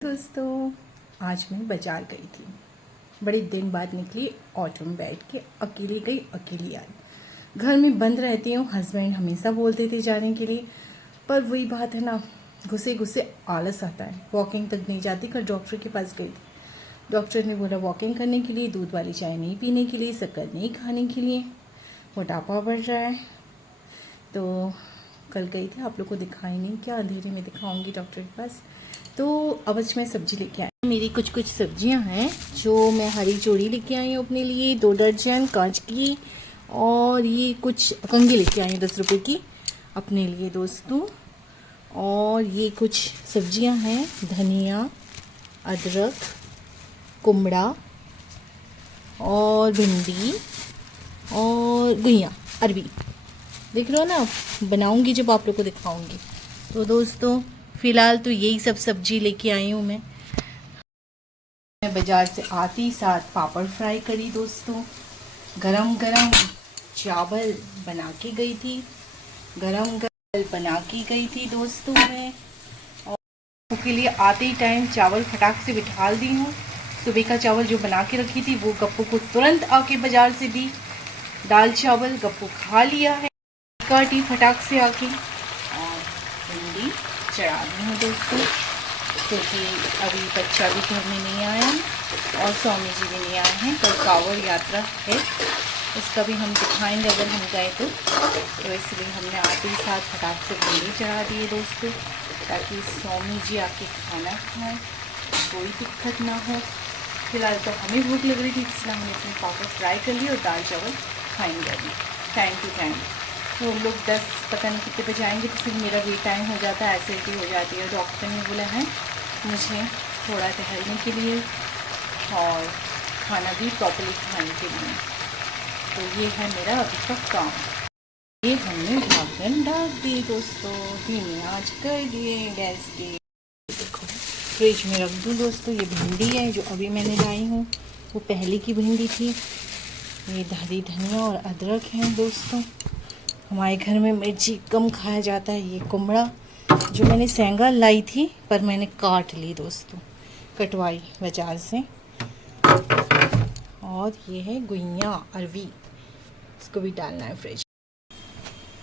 दोस्तों, आज मैं बाज़ार गई थी। बड़े दिन बाद निकली, ऑटो में बैठ के अकेली गई अकेली आई। घर में बंद रहती हूँ, हस्बैंड हमेशा बोलते थे जाने के लिए, पर वही बात है ना, घुसे घुसे आलस आता है। वॉकिंग तक नहीं जाती। कल डॉक्टर के पास गई थी। डॉक्टर ने बोला वॉकिंग करने के लिए, दूध वाली चाय नहीं पीने के लिए, शक्कर नहीं खाने के लिए, मोटापा बढ़ रहा है। तो कल गई थी, आप लोग को दिखाई नहीं, क्या अंधेरे में दिखाऊंगी डॉक्टर के पास। तो अब मैं सब्जी लेके आई। मेरी कुछ सब्जियां हैं जो मैं हरी चोरी लेके आई हूँ अपने लिए, 2 दर्जन कांच की, और ये कुछ कंगी लेके आई हूँ 10 रुपए की अपने लिए दोस्तों। और ये कुछ सब्जियां हैं, धनिया, अदरक, कुमड़ा और भिंडी और घुइयाँ अरबी। देख रहे हो ना, बनाऊंगी जब आप लोग को दिखाऊंगी। तो दोस्तों फ़िलहाल तो यही सब सब्जी लेके आई हूँ मैं बाज़ार से आती साथ पापड़ फ्राई करी दोस्तों। गरम गरम चावल बना के गई थी, दोस्तों मैं। और के लिए आते ही टाइम चावल फटाक से बिठा दी हूँ। सुबह का चावल जो बना के रखी थी वो गप्पू को तुरंत आके बाज़ार से दी। दाल चावल गप्पू खा लिया है, काटी फटाक से आके, और भिंडी चढ़ा दी हूँ दोस्तों, क्योंकि अभी बच्चा भी घर में नहीं आया और स्वामी जी भी नहीं आए हैं। कल कांवड़ यात्रा है, उसका भी हम दिखाएंगे अगर हम गए तो इसलिए हमने आते ही साथ फटाक से भिंडी चढ़ा दिए दोस्तों, ताकि स्वामी जी आके खाना खाएं, कोई दिक्कत ना हो। फिलहाल तो हमें भूख लग रही थी, इसलिए हमने अपने पापड़ फ्राई कर लिए और दाल चावल खाएंगे अभी टाइम टू टाइम। तो हम लोग 10 पता नहीं कितने बजे आएंगे, तो फिर मेरा भी टाइम हो जाता है, एसिडिटी हो जाती है। डॉक्टर ने बोला है मुझे थोड़ा टहलने के लिए और खाना भी प्रॉपर्ली खाने के लिए। तो ये है मेरा अभी का काम। ये हमने ढक्कन ढक दिए दोस्तों, धीमे आंच कर दिए गैस की। देखो फ्रिज में रख दूँ दोस्तों। ये भिंडी है जो अभी मैंने लाई हूँ, वो पहले की भिंडी थी। ये हरी धनिया और अदरक है दोस्तों। हमारे घर में मिर्ची कम खाया जाता है। ये कुमड़ा जो मैंने सेंगा लाई थी, पर मैंने काट ली दोस्तों, कटवाई बाजार से। और ये है घुइयाँ अरबी, इसको भी डालना है फ्रिज।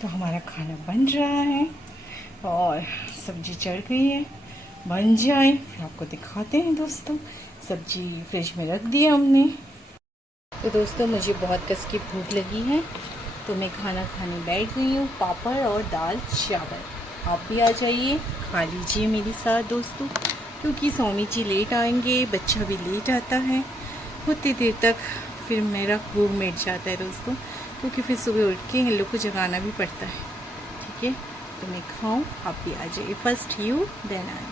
तो हमारा खाना बन रहा है और सब्जी चढ़ गई है, बन जाए फिर आपको दिखाते हैं दोस्तों। सब्जी फ्रिज में रख दी हमने। तो दोस्तों मुझे बहुत कस की भूख लगी है, तो मैं खाना खाने बैठ गई हूँ, पापड़ और दाल चावल। आप भी आ जाइए, खा लीजिए मेरे साथ दोस्तों, क्योंकि स्वामी जी लेट आएंगे, बच्चा भी लेट आता है। उतनी देर तक फिर मेरा भूख मिट जाता है दोस्तों, क्योंकि फिर सुबह उठ के इन लोग को जगाना भी पड़ता है। ठीक है, तो मैं खाऊँ, आप भी आ जाइए। First you then I.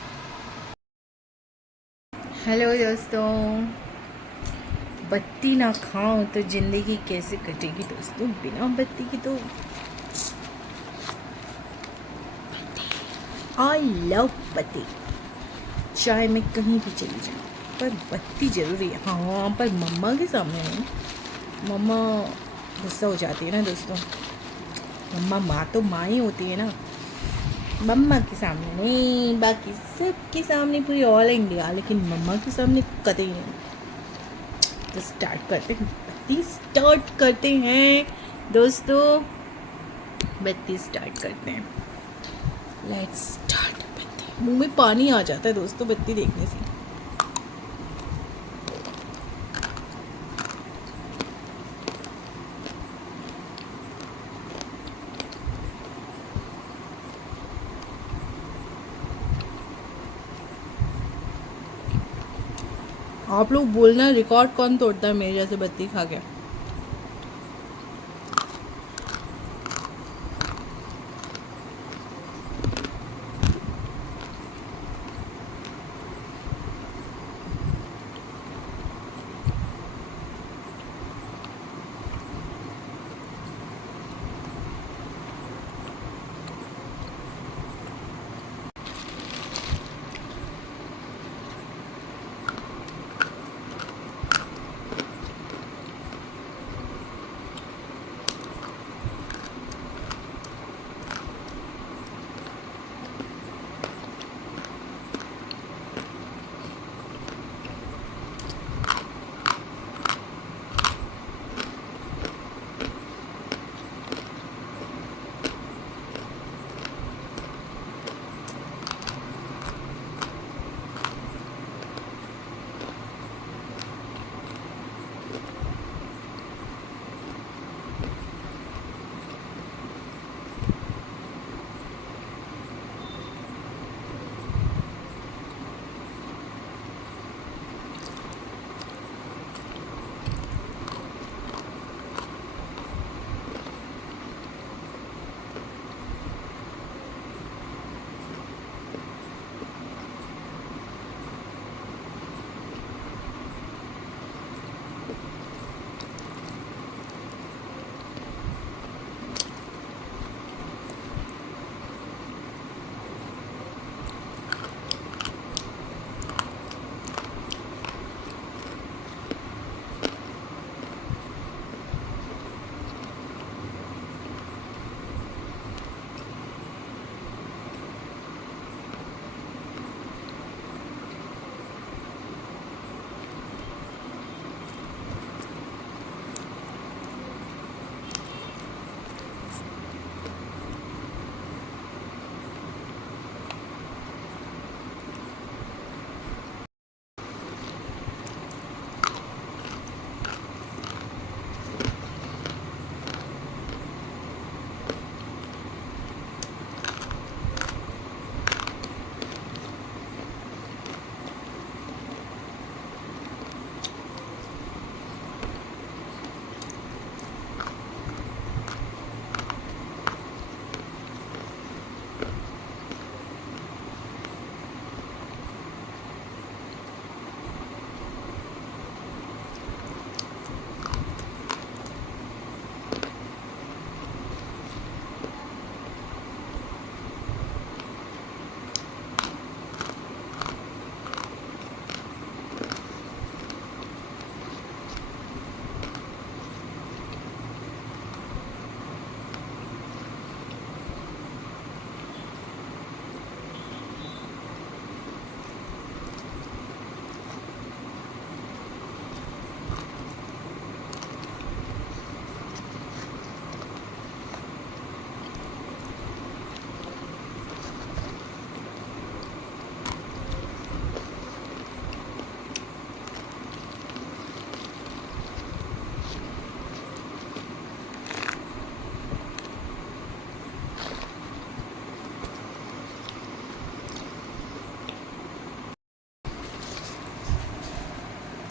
Hello दोस्तों, बत्ती ना खाऊं तो ज़िंदगी कैसे कटेगी दोस्तों, बिना बत्ती की। तो आई लव बत्ती, चाहे मैं कहीं भी चली जाऊँ, पर बत्ती ज़रूरी है। हाँ, पर मम्मा के सामने नहीं, मम्मा गुस्सा हो जाती है ना दोस्तों। मम्मा माँ तो माँ ही होती है ना, मम्मा के सामने नहीं, बाकी सबके सामने पूरी ऑल इंडिया, लेकिन मम्मा के सामने कतई नहीं। तो स्टार्ट करते हैं दोस्तों, बत्ती स्टार्ट करते हैं। Let's start. बत्ती, मुंह में पानी आ जाता है दोस्तों बत्ती देखने से। आप लोग बोलना, रिकॉर्ड कौन तोड़ता है मेरे जैसे बत्ती खा के।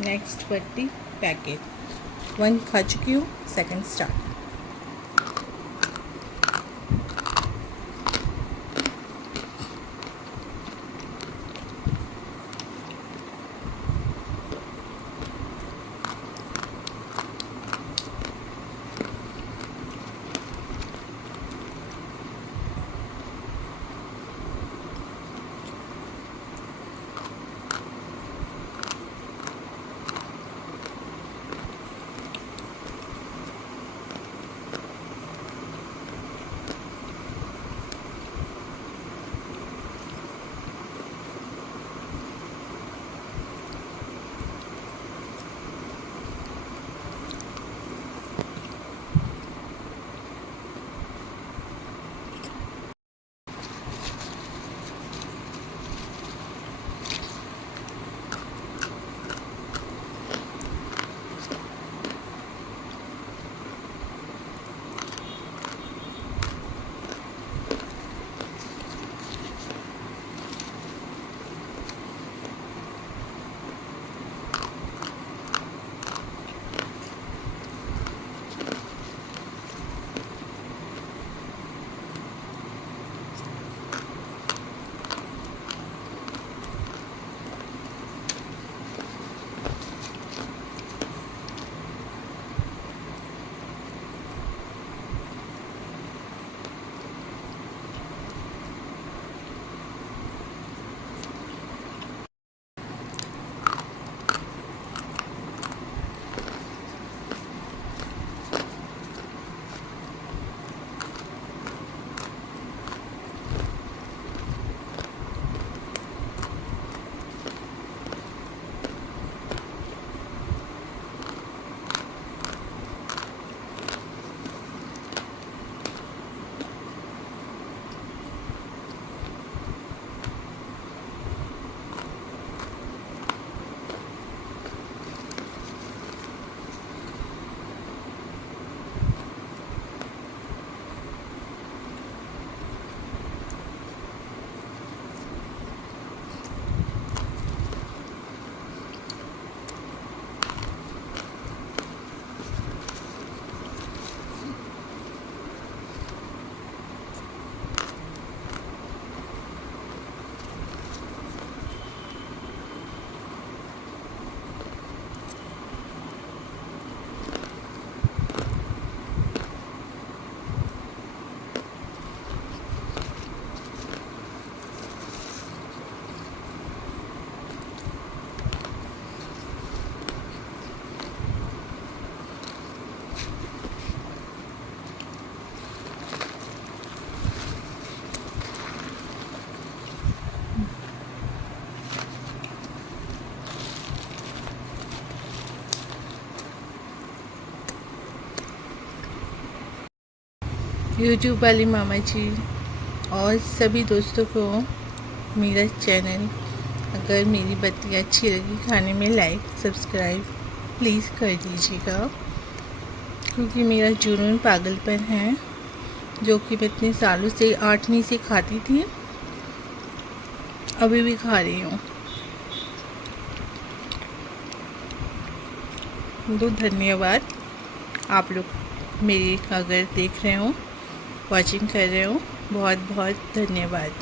Next 20 packet. 1 खा चुकी हूँ, सेकंड स्टार्ट। यूट्यूब वाली मामा जी और सभी दोस्तों को मेरा चैनल, अगर मेरी बत्ती अच्छी लगी खाने में, लाइक सब्सक्राइब प्लीज़ कर दीजिएगा, क्योंकि मेरा जुनून पागलपन है जो कि मैं इतने सालों से 8वीं से खाती थी, अभी भी खा रही हूँ। तो धन्यवाद, आप लोग मेरे अगर देख रहे हो, वॉचिंग कर रहे हो, बहुत बहुत धन्यवाद।